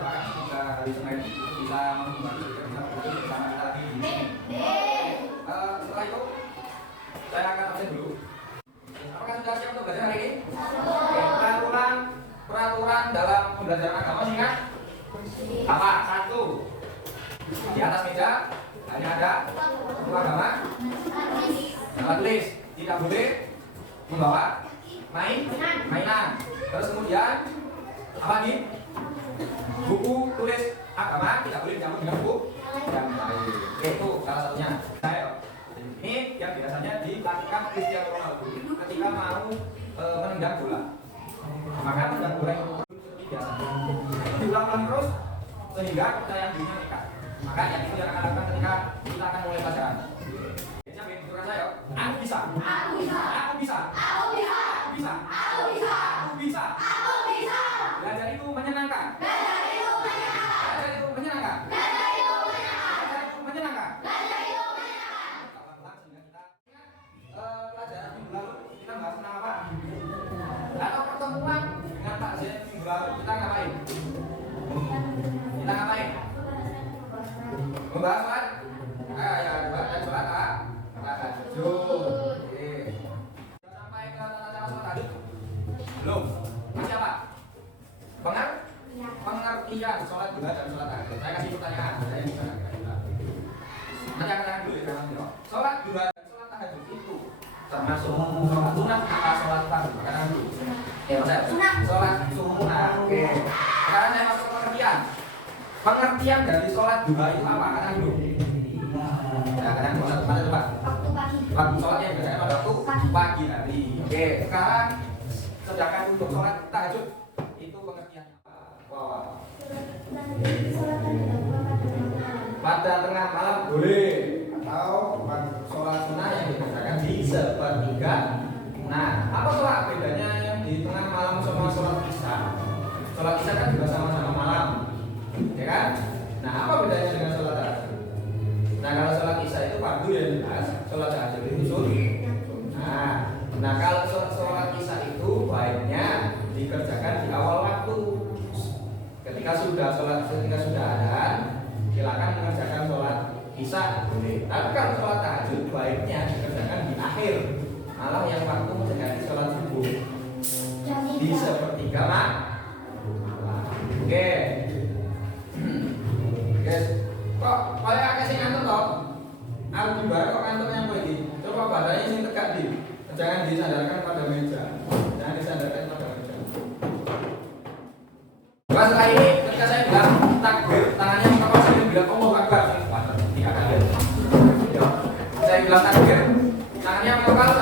bahkan semoga hari Senin bisa membantu bersama kita lagi di sini. Setelah itu saya akan absen dulu. Apakah sudah siap untuk belajar hari ini? Peraturan dalam pembelajaran agama singkat apa? 1. Di atas meja hanya ada buku agama, alat tulis, tidak boleh membawa mainan. Terus kemudian apa lagi? Buku tulis agama tidak boleh dicampur dengan buku yang lain. Itu salah satunya. Ini yang biasanya dilakukan Cristiano Ronaldo ketika mau menendang bola. Maka menendang bola itu seperti biasa diulang terus sehingga kita yang dunia nekat. Maka yang itu yang akan lakukan ketika kita akan mulai pelajaran. Siapa yang menunjukkan saya? Aku bisa. Aku bisa. Aku bisa. Aku bisa. Aku bisa. Aku bisa. Aku bisa. Aku bisa. Belajar itu menyenangkan. Belajar itu menyenangkan. Belajar itu menyenangkan. Belajar itu menyenangkan. Belajar itu menyenangkan. Belajar itu menyenangkan. Pelajaran minggu lalu kita bahas tentang apa? Atau pertemuan dengan Pak Zen minggu lalu kita ngapain? Kita ngapain? Membahas sholat? Ya, sholat tahajud. Sudah sampai ke tata cara sholat tahajud? Belum. Masih apa? Pengertian sholat duha dan sholat tahajud. Saya kasih pertanyaan. Saya bisa kira-kira. Nanti akan dulu ya teman-teman. Sholat duha dan sholat tahajud itu termasuk sholat sunat atau sholat fardu? Karena dulu. Sholat sunat. Oke. Sekarang saya masuk ke pengertian. Pengertian dari sholat duha itu apa? Karena dulu. Nah, kadang sholat mana coba? Waktu sholatnya biasanya pada waktu pagi hari. Oke. Sekarang sedangkan untuk sholat tahajud itu pengertiannya apa? Wow. Pada tengah malam boleh, atau sholat sunnah yang dikerjakan di sepertiga. Nah, apa sholat bedanya yang di tengah malam sama sholat isya? Sholat isya kan juga sama-sama malam, ya kan? Nah, apa bedanya dengan sholat tahajud? Nah, kalau sholat isya itu fardu ya jelas, sholat tahajud itu sunnah. Nah, kalau sholat isya itu baiknya dikerjakan di awal waktu. Ketika sudah adzan, silakan mengerjakan sholat isya boleh. Tapi kalau sholat tahajud baiknya dikerjakan di akhir malam yang waktu mendekati sholat subuh di sepertiga malam. Oke. Guys, kok kayak akeh sing ngantuk toh? Aku baru kok ngantuknya kowe iki. Coba badannya sing tegak di. Jangan disandarkan pada meja. Jangan disandarkan pada meja. Pas setelah ini ketika saya bilang takbir, tangannya apa saya bilang Allahu Akbar. Tidak kaget. Saya bilang takbir, tangannya mengepal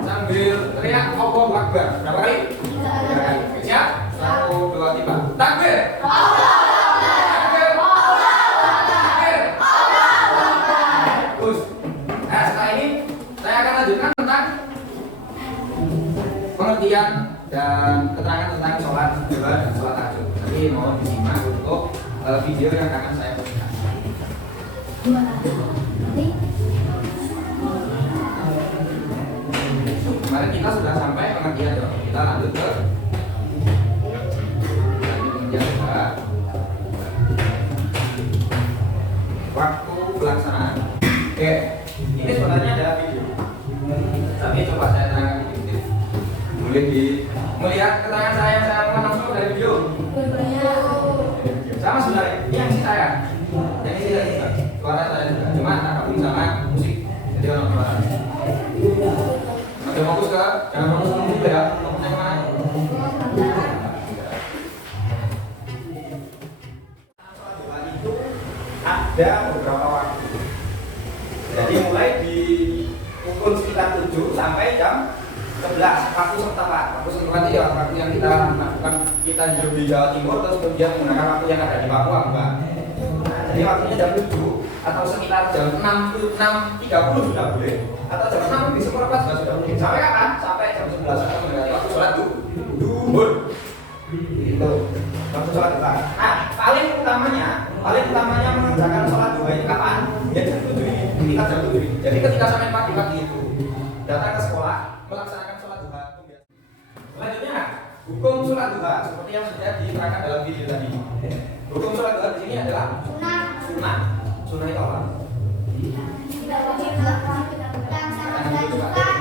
sambil teriak Allahu Akbar. Berapa kali? 3 kali. Siap? 1, 2, 3. Takbir. Pengertian dan keterangan tentang sholat duha dan sholat tahajud. Nanti mohon disimak untuk video yang akan saya berikan. Kemarin kita sudah sampai pengertian dong. Kita lanjut ke pengertian duha. Waktu pelaksanaan. Oke, ini sebenarnya ada video. Tapi coba saya terangkan di boleh melihat keterangan saya yang saya langsung dari video. Sama sebenarnya, ini yang isi saya. Yang isi saya juga. Suara saya juga. Cuma tak gabung sama musik. Jadi orang suara. Oke, fokus ke. Jangan fokus ke musik ya. Fokusnya kemana? Itu ada beberapa waktu. Jadi mulai di pukul sekitar 7 sampai jam 11 waktu setempat. Waktu setempat itu ya waktu yang kita lakukan, kita hidup di Jawa Timur terus kemudian menggunakan waktu yang ada di Papua, Mbak. Nah, jadi waktunya jam 7 atau sekitar jam 6.30 sudah boleh, atau jam 6 di seperempat sudah boleh. Sampai kapan? Sampai jam 11 atau mendekati waktu sholat duhur. Itu waktu sholat duha. Nah, paling utamanya mengerjakan sholat duha ini kapan? Ya jam 7 ini. Kita jam 7 ini. Jadi ketika sampai pagi itu datang ke sekolah melaksanakan sholat duha. Selanjutnya, hukum sholat duha seperti yang sudah diterangkan dalam dalam video tadi. Hukum sholat duha di sini adalah sunnah. Sunnah itu apa? Tidak wajib dilakukan yang sangat dianjurkan.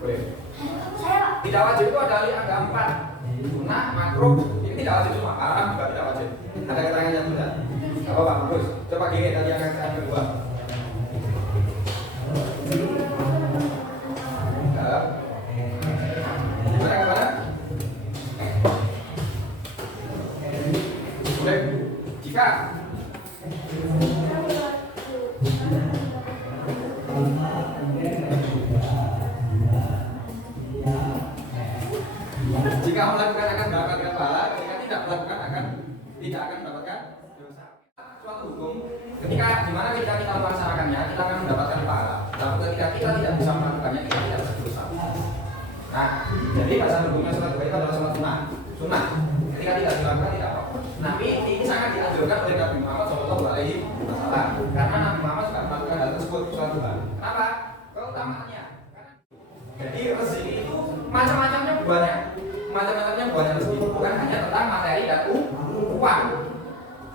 Boleh. Tidak wajib itu ada 4. Sunnah, makruh. Ini tidak wajib cuma haram juga tidak wajib. Ada keterangannya tidak? Apa Pak? Bagus. Coba gini tadi yang kedua. Gimana? Boleh. Jika melakukan akan mendapatkan pahala, jika tidak melakukan tidak akan mendapatkan dosa. Suatu hukum ketika dimana kita melaksanakannya kita akan mendapatkan pahala. Tapi ketika kita tidak bisa melakukannya kita tidak berdosa. Nah, jadi bahasa hukumnya sholat duha itu adalah sholat sunnah. Ketika tidak dilakukan tidak apa-apa. Tapi ini sangat dianjurkan oleh Nabi Muhammad SAW karena Nabi Muhammad juga melakukan hal tersebut sholat duha. Kenapa? Keutamaannya. Jadi rezeki itu macam-macamnya buahnya. Macam-macamnya buahnya rezeki bukan hanya tentang materi dan uang.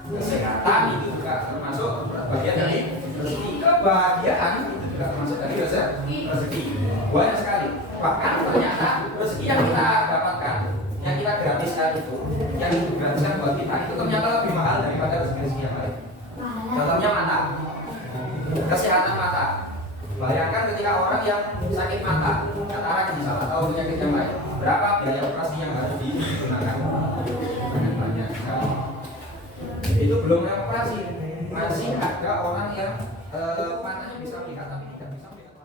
Kesehatan itu juga termasuk bagian dari rezeki. Kebahagiaan itu juga termasuk dari rezeki. Banyak sekali. Bahkan ternyata rezeki yang kita dapatkan, yang kita gratiskan itu, yang itu gratiskan buat kita itu ternyata lebih mahal daripada rezeki yang lain. Contohnya mata, kesehatan mata. Bayangkan ketika orang yang sakit mata, katarak misalnya atau penyakit yang lain, berapa biaya operasi yang harus digunakan? Sangat banyak sekali. Itu belum yang operasi, masih ada orang yang matanya bisa melihat tapi tidak bisa melihat.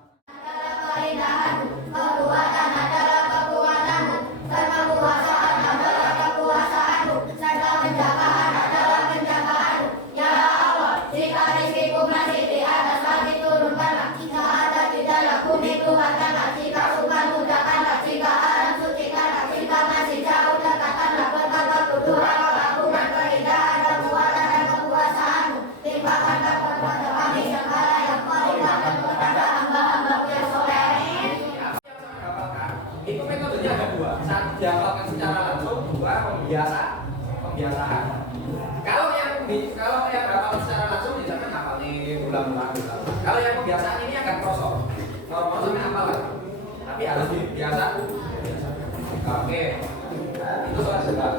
Kekuatan adalah kekuatanmu, kekuasaan adalah kekuasaanmu, serta penjagaan adalah penjagaanmu. Ya Allah, jika rizkiku masih di atas langit turunkanlah, jika ada di dalam bumi tuhankanlah, jika suka mudahkanlah, jika haram sucikanlah, jika masih jauh dekatkanlah, berkat kebutuhan melakukan keindahan kekuatan dan kekuasaanmu, timpakan kepada kami segala yang melimpah dan kepada hamba-hambamu yang soleh. Itu metodenya ada 2. Satu dihafalkan secara langsung, 2 pembiasaan. Kalau yang hafal secara langsung misalkan hafal nih ulang-ulang. Kalau yang pembiasaan ini agak krosok. Normal sampai hafal kan. Tapi harus dibiasa. Oke. Itu soal sebab.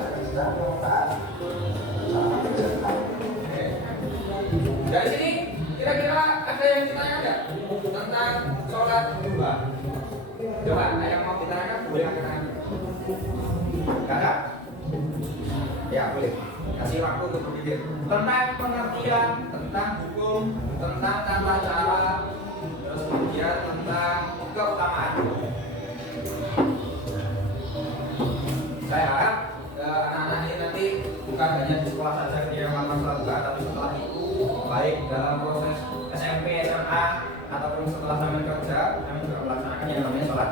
Dari sini kira-kira ada yang ditanya enggak tentang sholat duha? Coba, yang mau ditanyakan boleh angkat tangan. Enggak ada? Ya boleh. Kasih waktu untuk berpikir tentang pengertian, tentang hukum, tentang tata cara, terus kemudian tentang keutamaan. Saya harap anak-anak ini nanti bukan hanya di sekolah saja ketika melakukan sholat duha, tapi setelah itu baik dalam proses SMP, SMA, ataupun setelah sampai kerja, kami juga melaksanakan yang namanya sholat.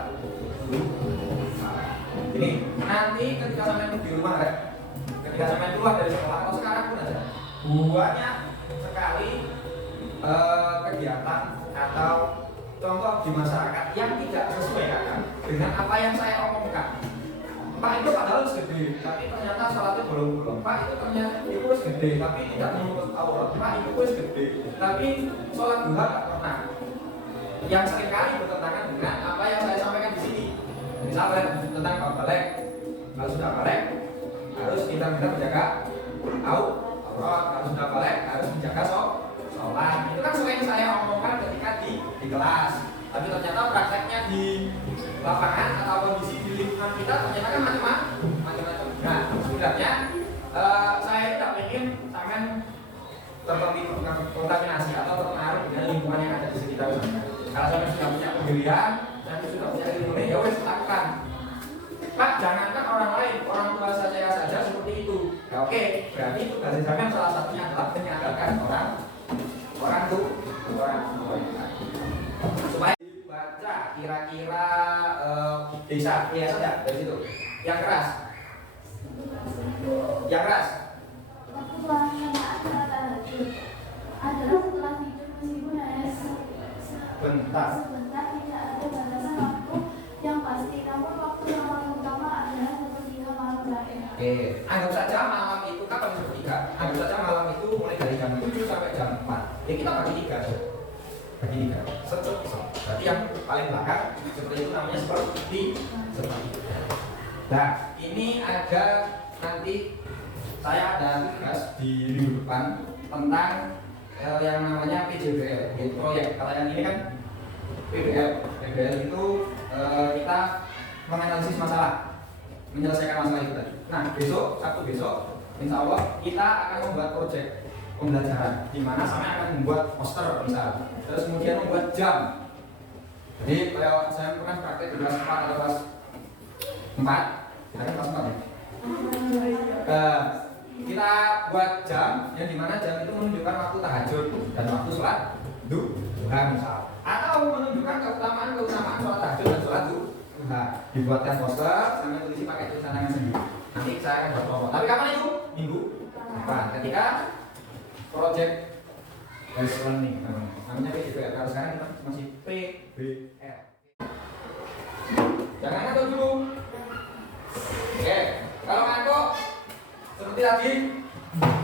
Ini nanti ketika sampai di rumah ya, ketika sampai keluar dari sekolah atau sekarang pun ada banyak sekali kegiatan atau contoh di masyarakat yang tidak sesuai dengan apa yang saya omongkan. Pak itu padahal segede, tapi ternyata sholatnya bolong-bolong. Pak itu ternyata itu segede, tapi tidak menutup aurat. Pak itu segede, tapi sholat duha tak pernah. Yang seringkali bertentangan dengan apa yang saya sampaikan di sini. Misalnya tentang balik, kalau sudah balik harus kita menjaga aurat, kalau sudah balik harus menjaga sholat. Itu kan sering saya omongkan ketika di kelas, tapi ternyata prakteknya di lapangan atau kondisi di lingkungan kita ternyata kan macam-macam. Nah, sebenarnya saya tidak ingin sampai terkontaminasi atau terpengaruh dengan lingkungan yang ada di sekitar saya. Kalau saya sudah punya pendirian, saya sudah punya ilmu, ya wes lakukan. Pak, jangankan orang lain, orang tua saya saja seperti itu. Ya, oke, berarti itu kasih sampean salah satunya adalah menyadarkan orang tua supaya baca kira-kira bisa ya dari situ. Yang keras. Adalah setelah tidur meskipun hanya Bentar. sebentar, tidak ada batasan waktu yang pasti, namun waktu yang paling utama adalah Oke, anggap saja malam itu kapan jam 3? Anggap saja malam itu mulai dari jam 7 sampai jam 4. Ya kita bagi 3 aja. Bagi 3. Berarti yang paling belakang seperti itu namanya seperti itu. Nah, ini ada nanti saya ada tugas di minggu depan tentang yang namanya PJBL, yaitu proyek. Kalau yang ini kan PBL. PBL itu kita menganalisis masalah, menyelesaikan masalah itu tadi. Nah, besok, Sabtu besok, insya Allah kita akan membuat proyek pembelajaran, di mana saya akan membuat poster misalnya, terus kemudian membuat jam. Jadi kalau saya pernah praktek di kelas 4 atau kelas 4, kita kan kelas 4 ya. Kita buat jam, yang dimana jam itu menunjukkan waktu tahajud dan waktu sholat duha misal, atau menunjukkan keutamaan sholat tahajud dan sholat duha. Dibuatkan poster, sambil tulis pakai tulisan tangan sendiri. Nanti saya akan buat promo. Tapi kapan itu? Minggu depan. Ketika project based learning namanya PJBL. Kalau sekarang kita masih PBL. Jangan ngantuk dulu. Oke, kalau ngantuk seperti tadi,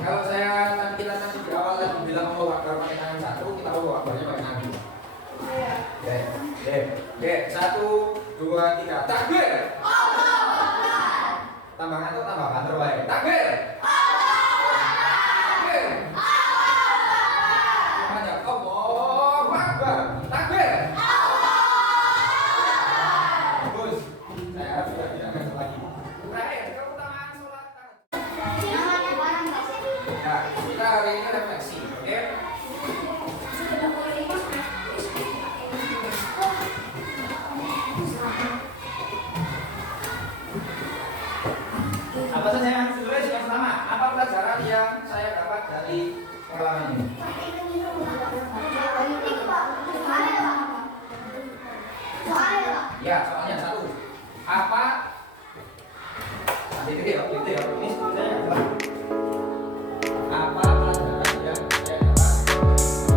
kalau kita nanti di awal tadi bilang mau wakbar pakai tangan satu, kita mau wakbarnya pakai tangan dua. Oke, 1, 2, 3, takbir. Tambah ngantuk, tambah banter baik. Takbir. Takbir. Banyak Allahu Akbar. Takbir. Bagus. Saya harap sudah tidak ngantuk lagi. Terakhir, keutamaan sholat tahajud. Ya, kita hari ini refleksi, oke? Apa saja yang harus ditulis? Yang pertama, apa pelajaran yang saya dapat dari pengalaman ini? Ya, soalnya 1. Apa? Nanti itu ya. Ini sebenarnya adalah apa pelajaran yang saya dapat dari pengalaman ini?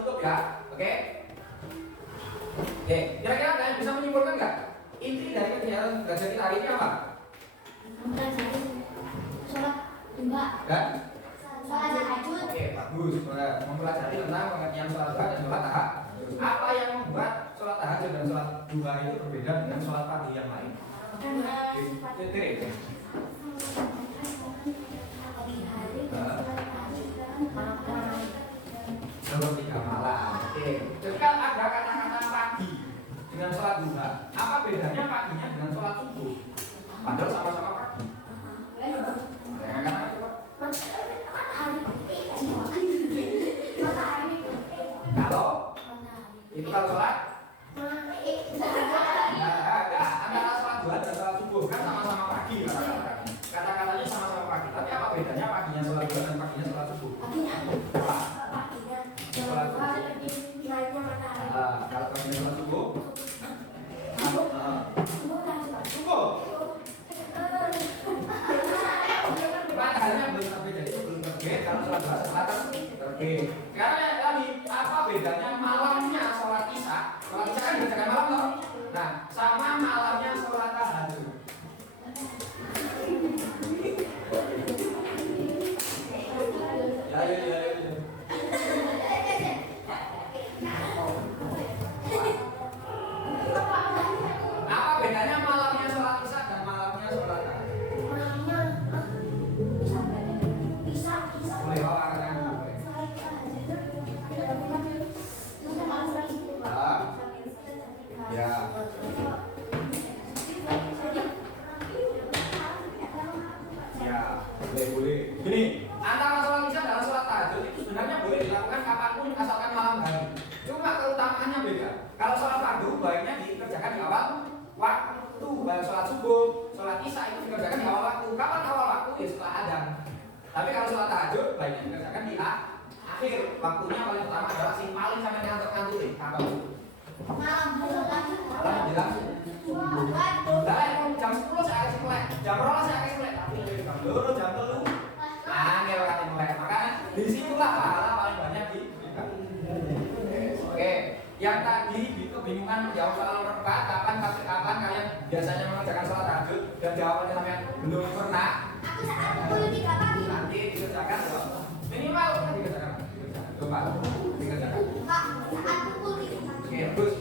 tutup ya. Oke? Oke, kira-kira kalian bisa menyimpulkan nggak? Inti dari kegiatan belajar kita hari ini apa? Sholat duha. Dan? Sholat tahajud. Oke, bagus. Mempelajari tentang pengertian sholat duha dan sholat tahajud. Apa yang membuat sholat tahajud dan sholat duha itu berbeda dengan sholat pagi yang lain? Oke. Sepertiga malam. Oke. Ketika ada kata-kata pagi dengan sholat duha, apa bedanya paginya dengan sholat subuh? Padahal sama-sama pagi. Kalau itu kalau sholat, antara sholat duha dan sholat subuh kan sama-sama pagi kata-katanya sama-sama pagi. Tapi apa bedanya paginya sholat duha dan paginya sholat subuh? Kalau paginya sholat subuh, subuh. Mataharinya belum terbit, jadi belum terbit. Kalau sholat duha selatan terbit. Karena tadi apa bedanya malamnya sholat isya? Sholat isya kan dikerjakan malam loh. Nah, sama malamnya sholat tahajud. Ya. Apa bedanya malamnya sholat isya dan malamnya sholat tahajud? Boleh bawa kan? Ya. Ya, boleh. Gini, antara sholat isya dan sholat tahajud itu sebenarnya boleh dilakukan kapanpun asalkan malam hari. Cuma keutamaannya beda. Kalau sholat fardu baiknya dikerjakan di awal waktu. Kalau sholat subuh, sholat isya itu dikerjakan di awal waktu. Kapan awal waktu? Ya setelah adzan. Tapi kalau sholat tahajud baiknya dikerjakan di akhir. Waktunya paling utama adalah sing paling sampai ngantuk-ngantuk nih. Apa itu? Malam jelas. Jam 10 saya kasih melek, jam 12 saya kasih melek, tapi jam 2, jam 3. Nah, nggak kasih melek. Makanya disitulah pahala paling banyak diberikan. Oke, yang tadi di kebingungan menjawab soal nomor 4, kapan kalian biasanya mengerjakan sholat tahajud dan jawabannya sampai belum pernah. Aku saat pukul 3 pagi. Nanti dikerjakan minimal kan dikerjakan. Coba dikerjakan. Pak, saat pukul 3 pagi. Oke, bagus.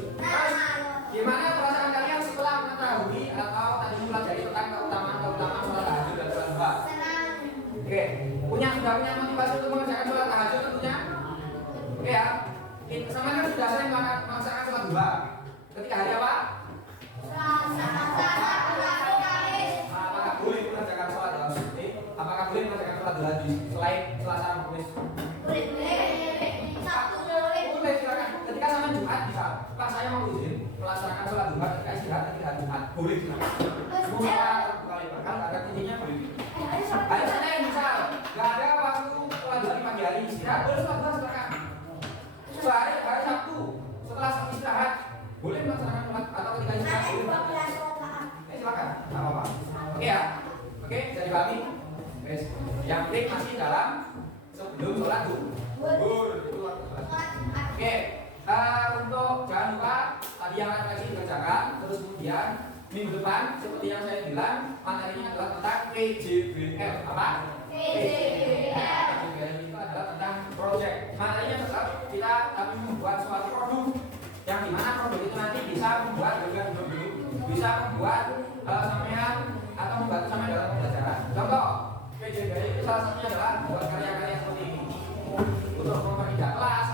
Gimana perasaan kalian setelah mengetahui atau tadi mempelajari tentang keutamaan sholat tahajud dan sholat duha? Senang. Oke, sudah punya motivasi untuk mengerjakan sholat tahajud tentunya? Oke ya. Sama kan sudah sering melaksanakan sholat duha. Ketika hari apa? Selasa, Rabu, Kamis. Apakah boleh mengerjakan sholat duha? Apakah boleh mengerjakan sholat duha selain Selasa dan Kamis? Boleh. Sabtu boleh. Boleh, silakan. Ketika sama Jumat bisa. Pak, saya mau izin melaksanakan sholat duha ketika istirahat ketika Jumat. Boleh, silakan. Semua terbuka lebar. Kalau nggak ada kuncinya boleh. Hari Senin misal, nggak ada waktu sholat duha di pagi hari istirahat, boleh sholat duha silakan. Hari Sabtu setelah istirahat boleh melaksanakan sholat atau ketika istirahat boleh. Silakan, nggak apa-apa. Oke ya, oke bisa dipahami. Yes. Yang penting masih dalam sebelum sholat zuhur itu waktu sholat. Oke, untuk jangan lupa tadi yang refleksi dikerjakan, terus kemudian minggu depan seperti yang saya bilang materinya adalah tentang PJBL. Apa? PJBL itu adalah tentang project. Materinya tetap kita tapi membuat suatu produk yang dimana produk itu nanti bisa membuat bisa membuat sampean atau membantu sampean dalam pembelajaran. Contoh PJBL itu salah satunya adalah membuat karya-karya seperti ini untuk mempermudah kelas,